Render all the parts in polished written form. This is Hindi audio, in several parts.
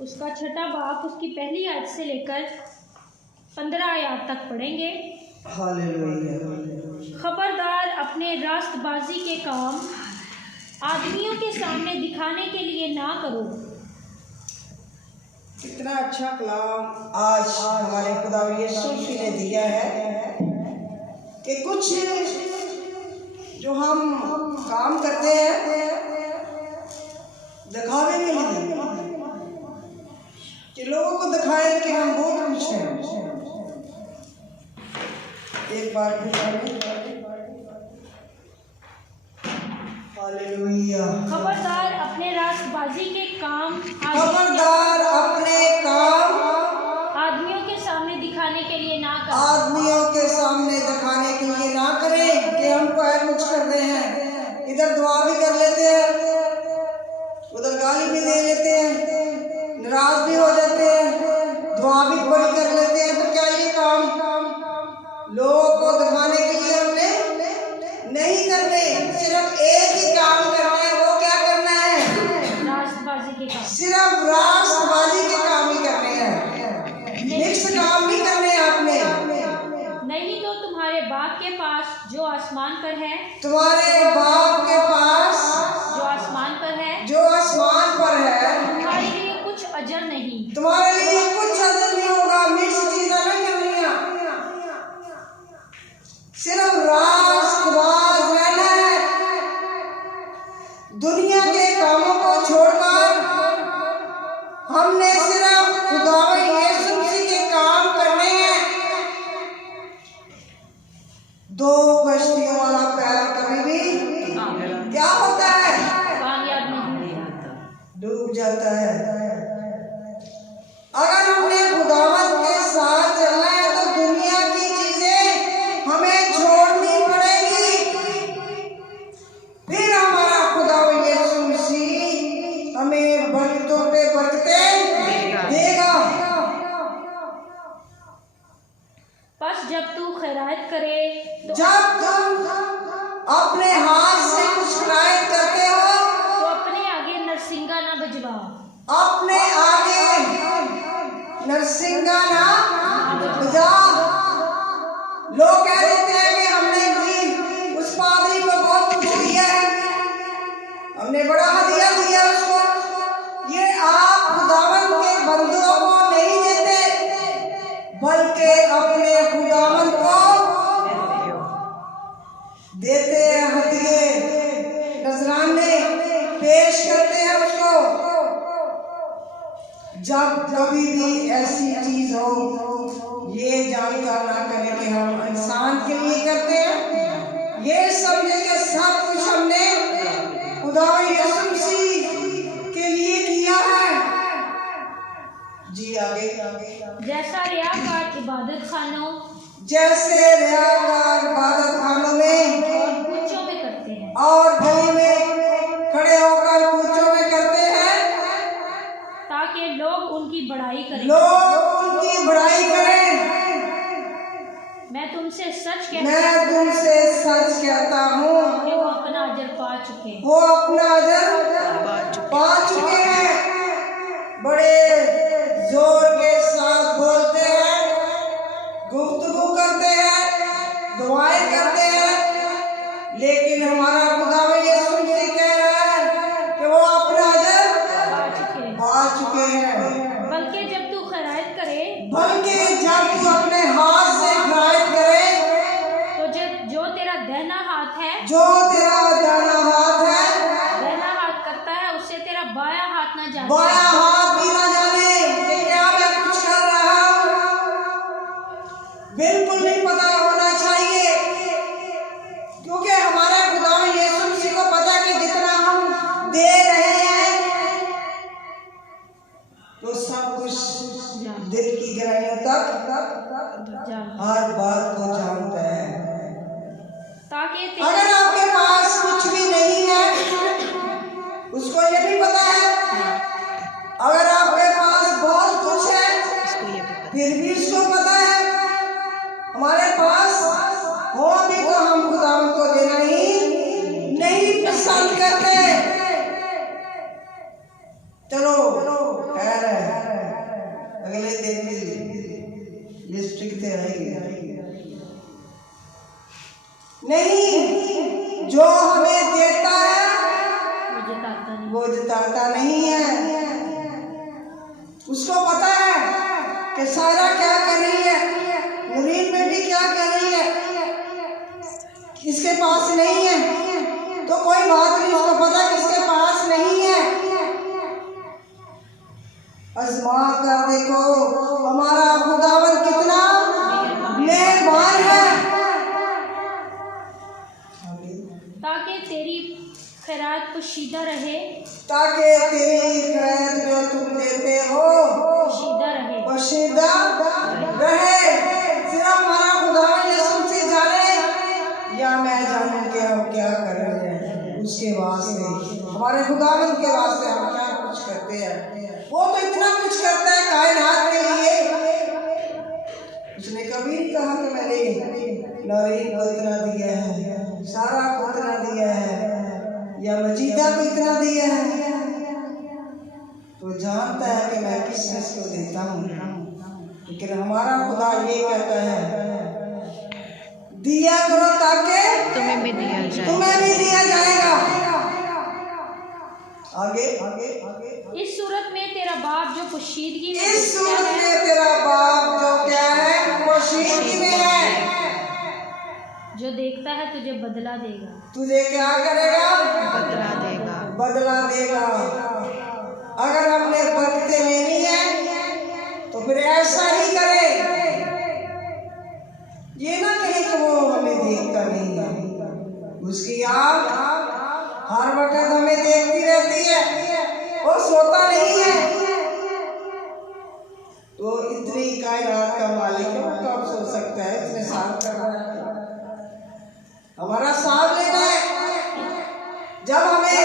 उसका छठा बाब उसकी पहली आयत से लेकर 15 आयत तक पढ़ेंगे। हालेलुया। खबरदार, अपने रास्तबाजी के काम आदमियों के सामने दिखाने के लिए ना करो। कितना अच्छा कलाम आज हमारे खुदा यीशु मसीह ने दिया है कि कुछ जो हम काम करते हैं दिखावे के लिए, कि लोगों को दिखाएं कि हम बहुत कुछ हैं। एक बार हालेलुया। खबरदार, अपने रास्तबाजी के काम खबरदार, अपने काम आदमियों के सामने दिखाने के लिए ना करो। आदमियों के सामने दिखाने के लिए ना करें कि हम कुछ कर रहे हैं। इधर दुआ भी कर लेते हैं, उधर गाली भी दे लेते हैं, नाराज भी हो जाते हैं, दुआ भी बड़ी कर लेते हैं। तो क्या ये काम लोगों को दिखाने के लिए हमने नहीं करने, सिर्फ एक ही काम करना है। वो क्या करना है? रास्तबाजी के काम। सिर्फ रास्तबाजी के काम ही करने हैं, मिक्स काम नहीं करने आपने। नहीं तो तुम्हारे बाप के पास जो आसमान पर है, तुम्हारे बाप के पास जो आसमान पर है, जो आसमान पर है, तुम्हारे लिए कुछ अजर नहीं। तुम्हारे लिए कुछ अजर नहीं होगा। मिक्स चीजें नहीं करनी है, सिर्फ रास्तबाज रहना है। दुनिया के कामों को छोड़कर हमने सिर्फ खुदा यीशु मसीह के काम करने हैं। दो कश्तियों वाला पैर कभी भी क्या होता है? कामयाब नहीं होता, डूब जाता है। अगर हमने खुदावंत के साथ चलना है तो दुनिया की चीजें हमें छोड़नी पड़ेगी। फिर हमारा खुदा यीशु मसीह हमें बरकतों पे बरकतें देगा। बस जब तू खैरात करे तो जब तुम अपने हाथ से कुछ खैरात करते हो तो अपने आगे नरसिंगा ना बजवा। अपने आगे नरसिंगा ना बजा। लोग कह देते हैं कि हमने भी उस पादरी को बहुत कुछ दिया है, हमने बड़ा हदिया दिया उसको। ये आप खुदावन के बंदों को नहीं देते, बल्कि अपने खुदावन को देते हैं। हदिये नजराने पेश करते हैं उसको। जब कभी भी ऐसी चीज हो, ये जानकर ना करें कि हम इंसान के लिए करते हैं। ये समझे कि सब कुछ हमने खुदा यीशु मसीह के लिए किया है। जी आगे। जैसा रियाकार इबादत खानों जैसे रियाकार इबादत खानों में और कूचों में करते हैं, और गली में खड़े होकर कूचों में करते हैं, ताकि लोग उनकी बड़ाई करें। लोग उनकी बड़ाई करें। मैं तुमसे सच कहता हूँ कि वो अपना अजर पा चुके हैं। वो अपना अजर पा चुके हैं। बड़े जोर के साथ बोलते हैं, गुफ्तगू करते हैं, दुआएं करते हैं, लेकिन हमारा खुदा यीशु मसीह कह रहा है कि वो अपना अजर पा चुके हैं। बल्कि जब तू खैरात करे, बल्कि जब तू अपने हाथ से खैरात करे, तो जो तेरा दाहिना हाथ है, जो तेरा दाहिना हाथ है, दाहिना हाथ करता है, उससे तेरा बायां हाथ ना जाने। बायां हाथ भी ना जाने कि क्या मैं कुछ कर रहा हूँ। बिल्कुल नहीं पता होना चाहिए, क्योंकि हमारे खुदा यीशु मसीह को पता है कि जितना हम दे रहे हैं तो सब कुछ दिल की गहराइयों तक हर बात को जानता है। ताकि अगर आपके पास कुछ भी नहीं है, उसको ये भी पता है। अगर आपके पास बहुत कुछ है, फिर भी उसको पता है। हमारे पास हो भी तो हम खुदावंत को देना ही नहीं पसंद करते। चलो खैर है। नहीं, जो हमें देता है वो जताता नहीं है। उसको पता है कि सारा क्या कर रही है, नूरीन बेटी क्या कर रही है, किसके पास नहीं है तो कोई बात नहीं, उसको पता किसके पास नहीं है। आजमा कर देखो हमारा खुदावन कितना मेहरबान है, ताकि तेरी खैरात पोशीदा रहे, ताकि तेरी खैर जो तुम देते हो पोशीदा रहे। सिर्फ हमारा खुदावन यीशु से जाने या मैं जानूं कि हम क्या कर रहे हैं, उसके वास्ते हमारे खुदावन के वास्ते हम क्या कुछ करते हैं। वो तो इतना कुछ करता है कायनात के लिए। उसने कभी नहीं कहा कि मैंने नौरीन को इतना दिया है, सारा को इतना दिया है या मजीदा को इतना दिया है। तो जानता है कि मैं किस चीज को देता हूँ, लेकिन हमारा खुदा ये कहता है दिया करो ताकि तुम्हें भी दिया जाए, तुम्हें भी दिया जाएगा। आगे आगे आगे इस सूरत में तेरा बाप जो पोशीदगी में इस सूरत में तेरा बाप जो क्या है पोशीदगी में है, जो देखता है तुझे बदला देगा। तुझे क्या करेगा, बदला देगा, बदला देगा। अगर हमने बरकतें लेनी है तो फिर ऐसा ही करे, ये ना कहे कि वो हमें देखता नहीं है। उसकी आँख हर वक्त हमें देखती रहती है, वो सोता नहीं है। तो इतनी कायनात का मालिक है, वो कब सो सकता है, इसने साफ कर रहा है। हमारा साथ लेना है। जब हमें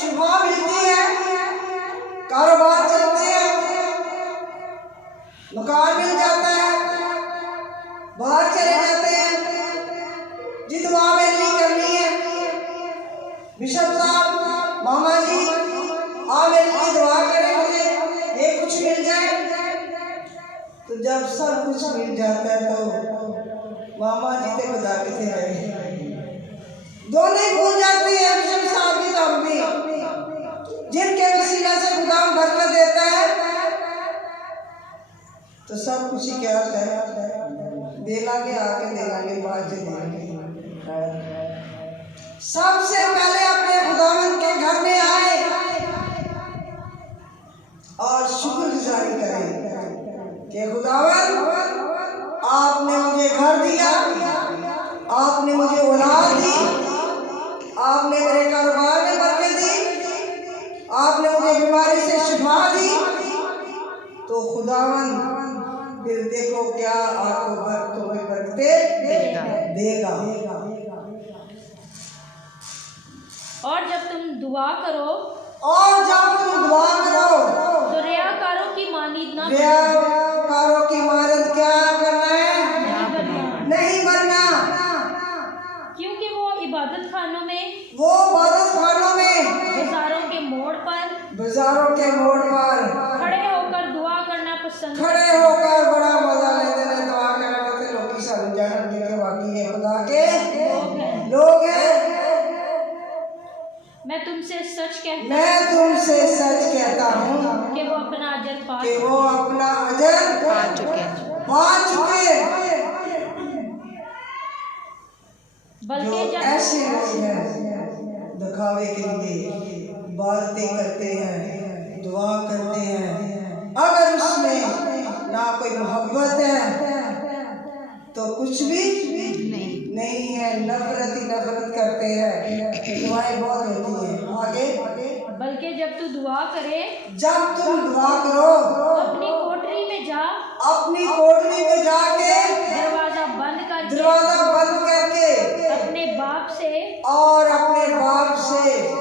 शुभा मिलती है, कारोबार चलते हैं, मकान मिल जाता है, बाहर चले जाते हैं, जी दुआ मिलनी करनी है, बिशप साहब मामा जी आ मेरी दुआ करें मुझे ये कुछ मिल जाए। तो जब सब कुछ मिल जाता है तो मामा जी ते खुदा किथे रहे, दोनों ही भूल जाते हैं। बिशप साहब भी हम भी, जिनके वसीला से खुदा बरकत देता है तो सब कुछ ही क्या होता है, दे लागे आके दे लागे बाद से देंगे। सबसे पहले अपने खुदावन के घर में आए और शुक्रगुजारी करें कि खुदावन आपने मुझे घर दिया, आपने मुझे औलाद दी, आपने मेरे कारोबार में बरकत दी, आपने मुझे बीमारी से शिफा दी। तो खुदावन फिर देखो क्या आपको तुम्हें बरकतें देगा। और जब तुम दुआ करो तो रियाकारों की मानिद ना रियाकारों की मानद क्या करना है, नहीं बनना। क्योंकि वो इबादत खानों में बाजारों के मोड़ पर खड़े होकर दुआ करना पसंद, खड़े होकर बड़ा मजा लेते हैं, दुआ करते लोग सारे जानते हैं कि वाकई ये खुदा के लोग हैं। मैं तुमसे सच कहता हूँ कि वो अपना अजर पा चुके। बल्कि जो जब ऐसे लोग हैं दिखावे के लिए बातें करते हैं, दुआ करते हैं, अगर उसमें ना कोई मोहब्बत है तो कुछ भी नहीं है, नफरत ही नफरत करते हैं, दुआएं बहुत होती हैं। आगे बल्कि जब तू दुआ करे, जब तुम दुआ करो अपनी कोठरी में जाके दरवाजा बंद करके अपने बाप से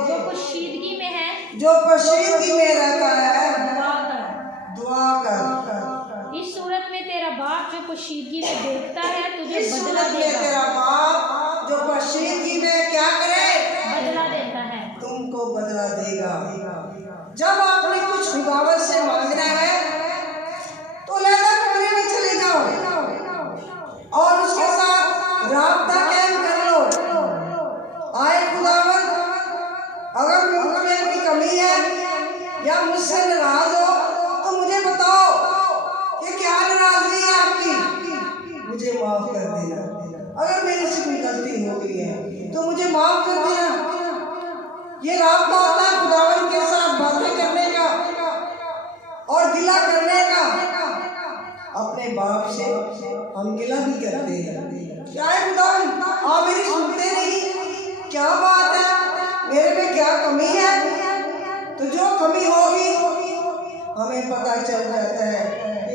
जो पोशीदगी में है, जो पोशीदगी में रहता है, दुआ कर। इस सूरत में तेरा बाप जो पोशीदगी में देखता है तुझे इस बदला सूरत में देगा। तेरा बाप जो पोशीदगी में क्या करे, बदला देता है। तुमको बदला देगा। जब आपने कुछ खुदावत से मांगना है तो लैला कमरे में चले जाओ और उसके साथ राब्ता कायम कर लो नाराज हो तो मुझे बताओ ये क्या नाराजगी है आपकी, मुझे माफ कर देना। अगर मेरे से कोई गलती हो गई है तो मुझे माफ कर देना। ये रास्ता होता है खुदावन के साथ बातें करने का और गिला करने का। अपने बाप से हम गिला भी करते हैं, क्या है खुदावन आप मेरी सुनते नहीं, क्या बात है, मेरे में क्या कमी है? तो जो कमी होगी हमें पता चल जाता है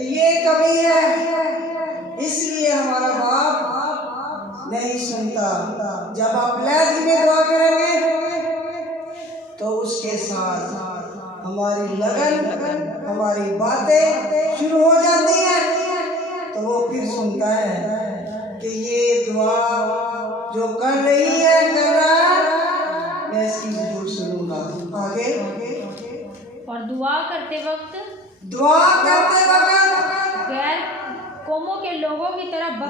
ये कमी है, इसलिए हमारा बाप नहीं सुनता। जब आप लहज़ में दुआ करेंगे तो उसके साथ हमारी लगन, हमारी बातें शुरू हो जाती हैं, तो वो फिर सुनता है कि ये दुआ जो कर रही है, कर रहा है, मैं इसकी जरूर सुनूंगा। आगे और दुआ करते वक्त गैर कौमों के लोगों की तरह बक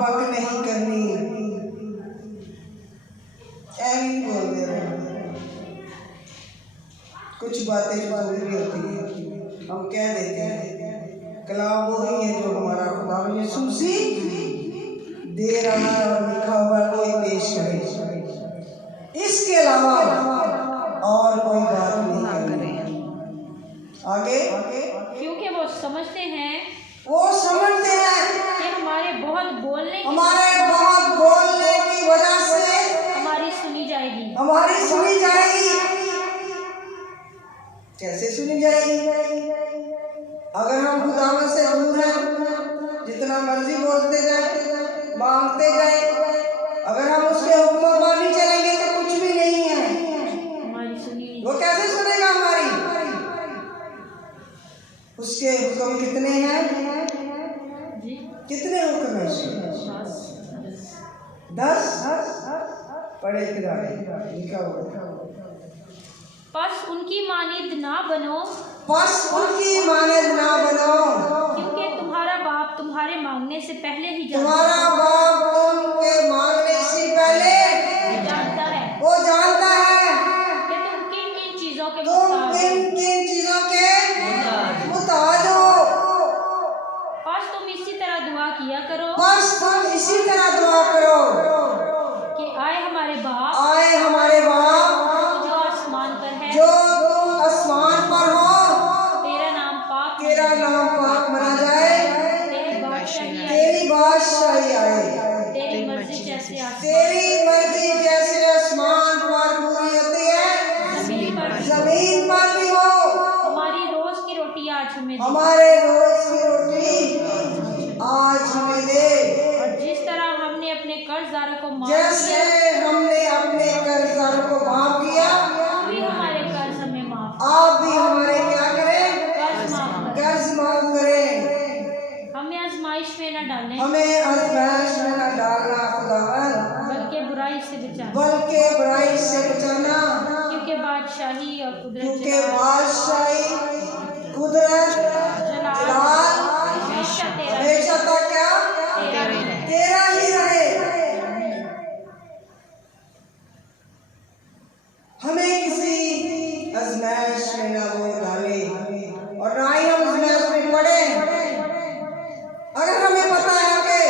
बक नहीं करनी। बोल दे रहे कुछ बातें जो जरूरी होती है हम कह देते हैं। कलाम वो ही है जो हमारा खुदा यीशु मसीह दे रहा है और लिखा हुआ कोई पेश करे, इसके अलावा और कोई बात नहीं करनी। आगे क्योंकि वो समझते हैं कि हमारे बहुत बोलने की वजह से हमारी सुनी जाएगी। कैसे सुनी जाएगी? अगर हम खुदावन से दूर हैं, जितना मर्जी बोलते जाए, मांगते जाए, अगर हम उसके हुक्मों पर नहीं चलेंगे तो कुछ भी नहीं है। हमारी सुनी वो कैसे सुनेगा हमारी? उसके हुक्म कितने हैं? कितने हुक्म है उसके? 10 पढ़े फिर आगे लिखा हुआ। बस उनकी मानिद ना बनो, क्योंकि तुम्हारा बाप तुम्हारे मांगने से पहले ही जानता है कि तुम किन किन चीजों के मुताज हो। बस तुम इसी तरह दुआ किया करो कि आए हमारे बाप जो आसमान पर है, जो तुम आसमान पर हो, तेरा नाम पाक मना जाए, तेरी बादशाही आए, तेरी मर्जी जैसे आसमान पर पूरी होती है जमीन पर भी हो। हमारी रोज की रोटी आज हमें दे, हमारे रोज की रोटी आज हमें दे। और जिस तरह हमने अपने कर्जदारों को माफ जैसे किया, हमने अपने कर्जदारों को माफ किया, तू भी हमारे कर्ज हमें माफ आप भी हमारे क्या करें? कर्ज माफ करें। हमें आजमाइश में न डालें, हमें आजमाइश में न डालना खुदावन, बल्कि बुराई से बचाना, क्योंकि बादशाही और कुदरत जलाल हमेशा तक क्या तेरा ही रहे। हमें किसी आजमाइश में ना वो डाले और ना ही हम आजमाइश में पड़े। अगर हमें पता है कि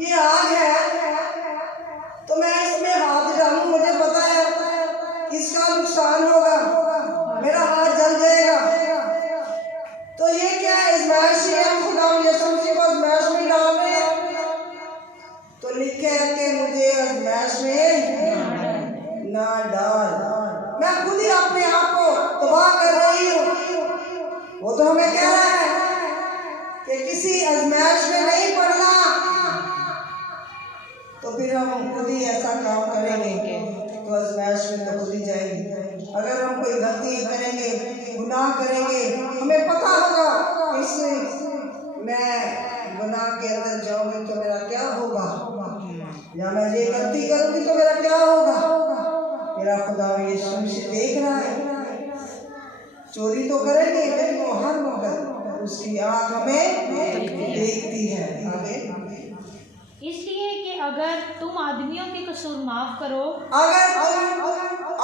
ये आग है तो मैं इसमें हाथ डालूं, मुझे पता है इसका नुकसान होगा, मेरा हाथ जल जाएगा, तो ये क्या है? आजमाइश में हम खुदा यीशु मसीह को आजमाइश में डाल रहे हैं। तो लिखे है कि मुझे आजमाइश में ना डाल। मैं खुद ही अपने आप को तबाह कर रही हूँ। वो तो हमें कह रहा है कि किसी आजमाइश में नहीं पड़ना, तो फिर हम खुद ही ऐसा काम करेंगे तो आजमाइश में तो खुद ही जाएंगे। अगर हम कोई गलती करेंगे, गुनाह करेंगे, हमें पता होगा इसमें मैं गुनाह के अंदर जाऊंगी तो मेरा क्या होगा, या मैं ये गलती करूंगी तो मेरा क्या होगा। मेरा खुदा यीशु मसीह देख रहा है। चोरी तो करेंगे लेकिन वो हर वक्त उसकी आँख हमें देखती है। आगे इसलिए कि अगर तुम आदमियों के कसूर माफ करो, अगर तुम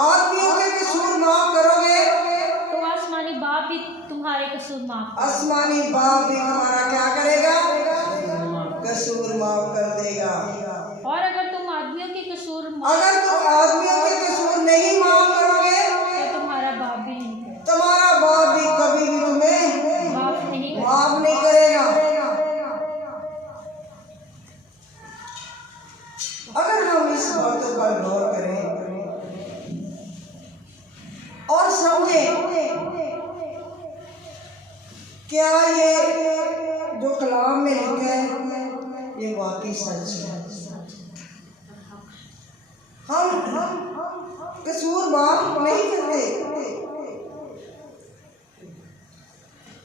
आदमियों के कसूर माफ करोगे तो आसमानी बाप भी तुम्हारे कसूर माफ आसमानी बाप भी तुम्हारा क्या करेगा? कसूर माफ कर देगा। और अगर तुम आदमियों के कसूर अगर तुम आदमियों के कसूर नहीं माफ करोगे तो तुम्हारा बाप भी नहीं करेगा, तुम्हारा बाप भी कभी भी तुम्हें माफ नहीं करेगा। माफ नहीं करेगा। अगर हम इस बातों पर गौर करें और समझें क्या ये जो कलाम में लिखा है ये वाकई सच है। हम कसूर माफ नहीं करते।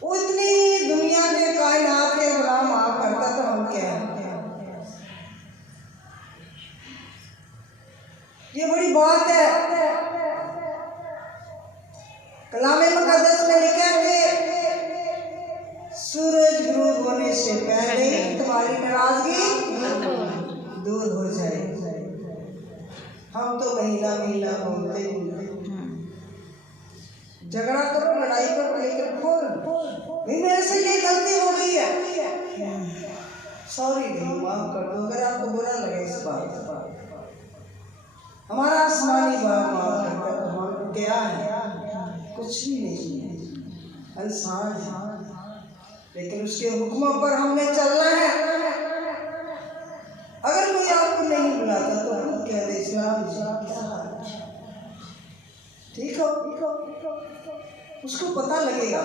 वो इतनी दुनिया के कायनात के गुलाम माफ करता तो हम क्या है? ये बड़ी बात है। कलाम मुकद्दस में लिखा है कि सूरज ग्रूब होने से पहले ही तुम्हारी नाराजगी दूर हो जाए। हम तो महीना महीना बोलते झगड़ा करो, लड़ाई करो, लेकिन भाई मेरे से ये गलती हो गई है, सॉरी नहीं, माफ कर दो। अगर आपको बुरा लगे इस बात हमारा आसमानी बाप माफ करता है तो हम क्या है? कुछ भी नहीं है, इंसान है, लेकिन उसके हुक्मों पर हमने चलना है। अगर कोई आपको नहीं बुलाता तो हम कह दे इस्लाम ठीक हो, उसको पता लगेगा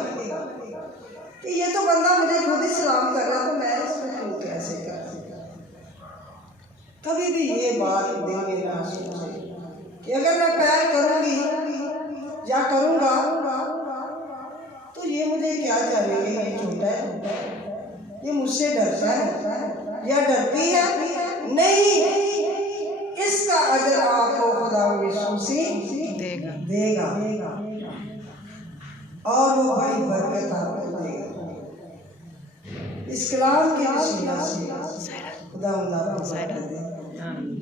कि ये तो बंदा मुझे खुद ही सलाम कर रहा, तो मैं इसको कैसे कर। कभी भी ये बात दिल में ना सोचे कि अगर मैं प्यार करूंगी या करूंगा तो ये मुझे क्या जानेंगे, ये छोटा है, ये मुझसे डरता है या डरती है। नहीं, इसका अजर आपको खुदा यीशु देगा और वो बड़ी बरकत आपको देगा। इस कलाम के वसीला से खुदा आपको बरकत दे।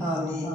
आमीन।